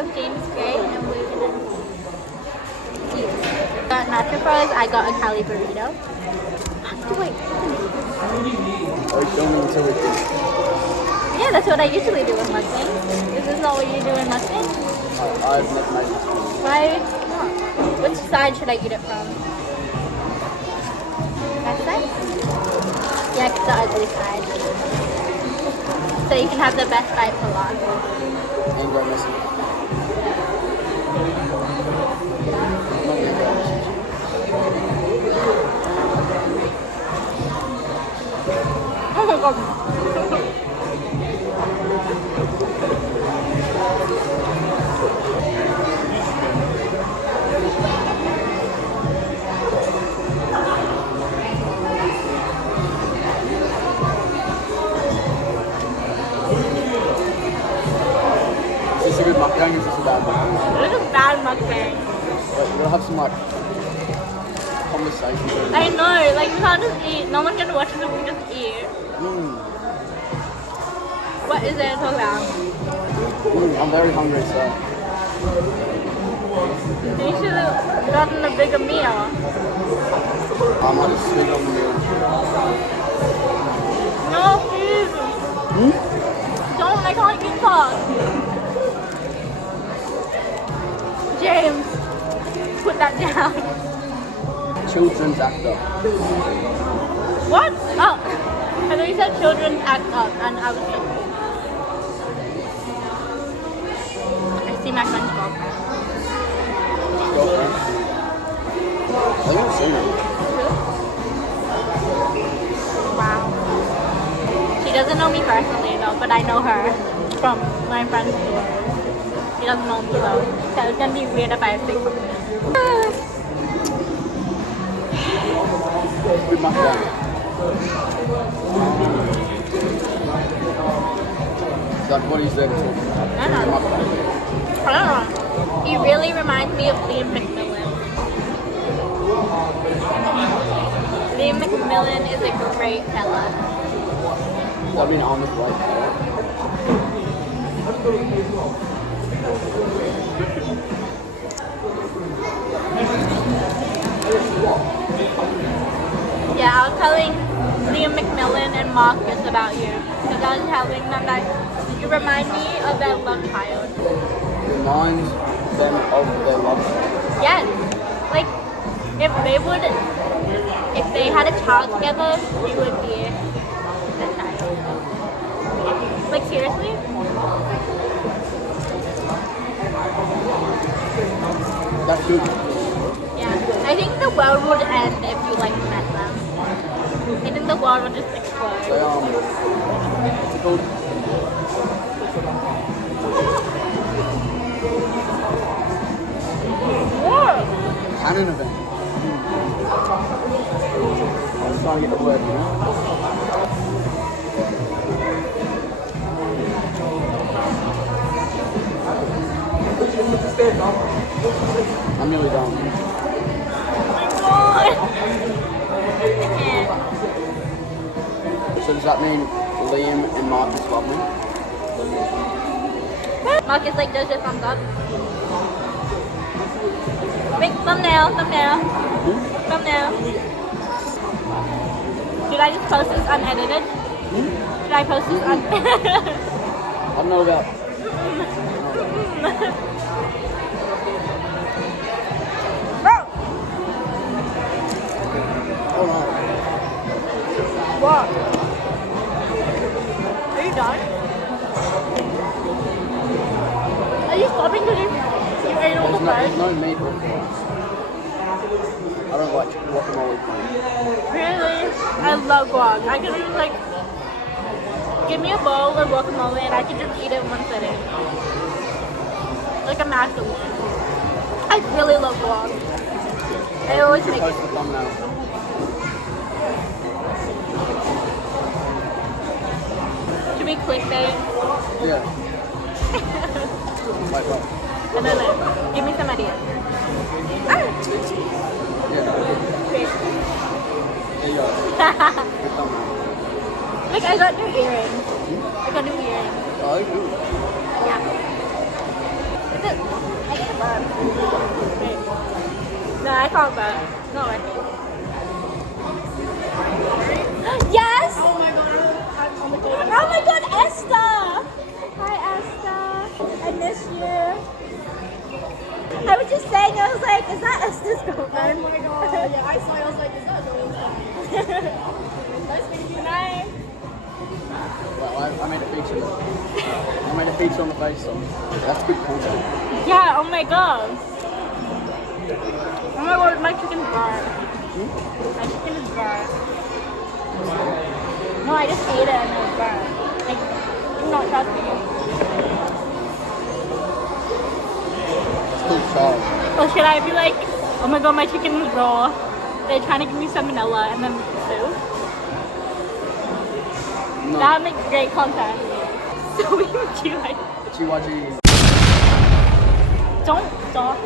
with James Gray and we're gonna eat. Got nacho fries, I got a Cali burrito. Wait. Are you filming until we eat? Yeah, that's what I usually do with mukbang. Is this not what you do in mukbang? I've never made this. Why not? Which side should I eat it from? That side? Yeah, the ugly side. So you can have the best bite for last. And go missing. Oh my god. Is this a good mukbang or is this a bad mukbang? This is bad mukbang. We'll have some like conversation. I know, like we can't just eat. No one can watch us if we just eat. What is it so loud? I'm very hungry, so You should have gotten a bigger meal. I might just sleep on the meal. No, please. Don't, I can't eat that. James, put that down. Children's actor. What? Oh, I thought you said children act up, and I was like, I see my friend's girlfriend. Girlfriend. I think I've seen her. Wow. She doesn't know me personally though, but I know her from my friend's store. She doesn't know me though, so it's gonna be weird if I say something. Good mukbang. It's like, what is there to talk about? I don't know. Mukbang. I don't know. He really reminds me of Liam McMillan. Liam McMillan is a great fella. I mean, on the plate. Yeah, I was telling Liam McMillan and Marcus about you. Because I was telling them that you remind me of their love child. Remind them of their love story. Yes. Like, if they had a child together, you would be their child. Like, seriously? That's good. Yeah. I think the world would end if you, like, met them. I think the world would just explode. They what's it called? Whoa! Canon event. I was trying to get the word, you know? I'm nearly done. Oh my god! I can't. So does that mean Liam and Marcus love me? Marcus, like, does your thumbs up. Wait, thumbnail. Thumbnail. Should I just post this unedited? Should I post this unedited? I don't know about. Oh no. What? Are you done? Are you stopping because you ate all the fries? There's no meat or fries. I don't like guacamole. Really? I love guac. I can just like give me a bowl of guacamole and I can just eat it in one sitting. Like a master. I really love guac. I always make Post it. the thumbnail. Should we clickbait? Yeah. Wait, what? I don't know. Give me some ideas. Ah! Yeah. Great. There you go. Good thumbnail. Look, I got new earrings. I got new earrings. Oh, good. Yeah. Is it burp. Wait. No, I can't burp. No way. Yes! Oh my god. Oh my god, Esther! Hi, Esther. I miss you. I was just saying, I was like, is that Esther's Oh girlfriend? my god. Yeah, I saw you. I was like, is that Noel's dad? Nice meeting you. Nice. Well, I made a feature. I made a feature on the face song. That's good content. Yeah, oh my god. Oh my god, my chicken's burnt. My chicken is burnt. No, I just ate it and it was burnt. Like, do not trust me. It's cool charge. Or should I be like, oh my god, my chicken is raw. They're trying to give me salmonella and then soup. No. That would make great content. So we would do like, GYG. don't stop.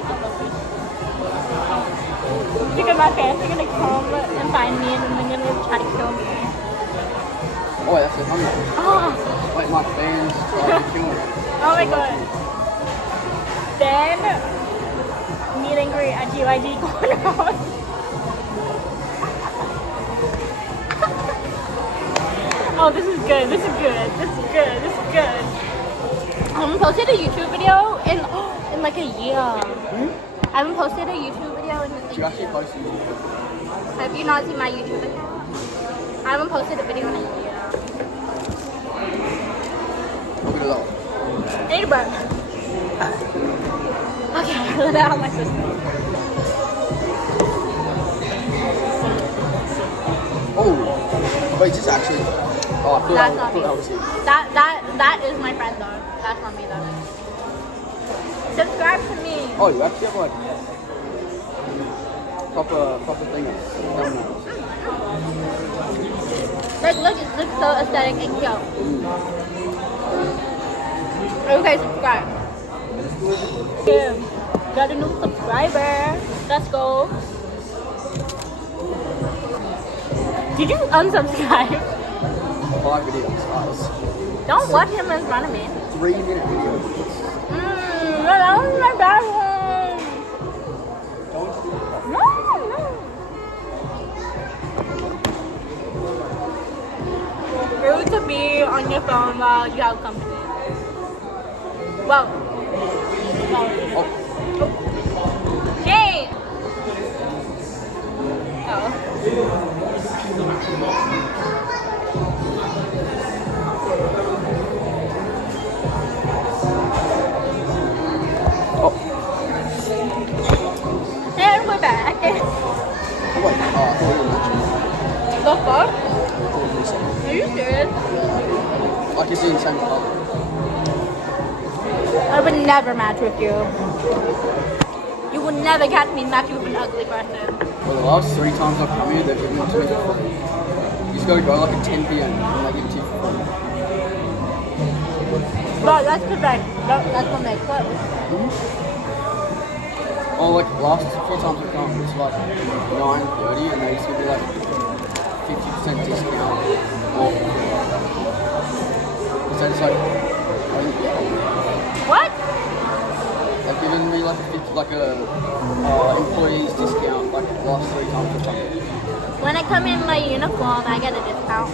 Because my parents are gonna come and find me and then they're gonna try to kill me. Oh, that's the hunger. Oh, Wait, my fans trying to kill me. oh my god. Then, meet and greet at GYG Corner. Oh, this is good, this is good, this is good, this is good. I haven't posted a YouTube video in like a year. I haven't posted a YouTube video in a She actually year. posted it. Have you not seen my YouTube account? I haven't posted a video in a year. Look at it all. Need a burp. Okay, let out my system. Oh, wait, is this actually? Oh, I thought That's that not me. was it. That is my friend though. That's not me though. Subscribe to me. Oh, you actually have like proper thing. Thumbnails. Like look, it looks so aesthetic and cute. Okay, subscribe. Yeah, got a new subscriber. Let's go. Did you unsubscribe? 5 videos, guys. Don't watch him in front of me. 3-minute videos. That was my bad one. No, no. Rude to be on your phone while you have company. Wow. Oh, Hey. Oh. And we're back. wait. Oh, I thought you were matching. The fuck? I thought you were saying. Are you serious? Like you're seeing the same colour. I would never match with you. You would never catch me matching with an ugly person. Well, the last 3 times I've come here, they've given it to me for free. You just gotta go like at 10 p.m. and they give it to you for free. But that's correct. That's what makes sense. Oh, like last 4 times I've come, it's like 9:30 and they used to be like 50% discount off. Because they just like, What? they've given me like a employees discount like the last 3 times I've come here. When I come in my uniform, I get a discount.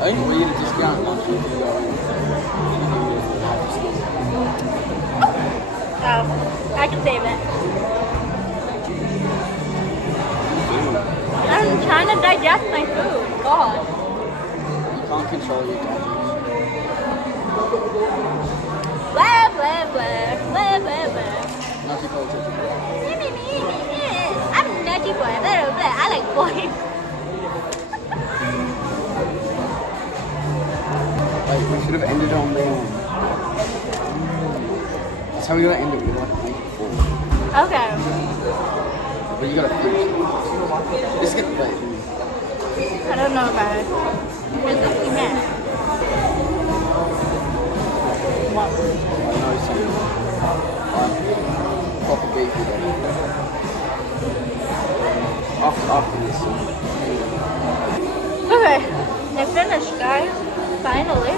I think we get a discount at lunch if you go in. Oh, I can save it. I'm trying to digest my food. God. You can't control your digestion. Blah, blah, blah. Blah, blah, blah. Not too political. I'm a nutty boy. Blah, blah. I like boys. Like, we should have ended on the That's how we gotta end it. We like make it full. Okay. But you gotta finish it. Just get played. I don't know about it. Is this cement? I know some proper beef with it. After this. Okay. I finished, guys. Finally.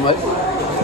What?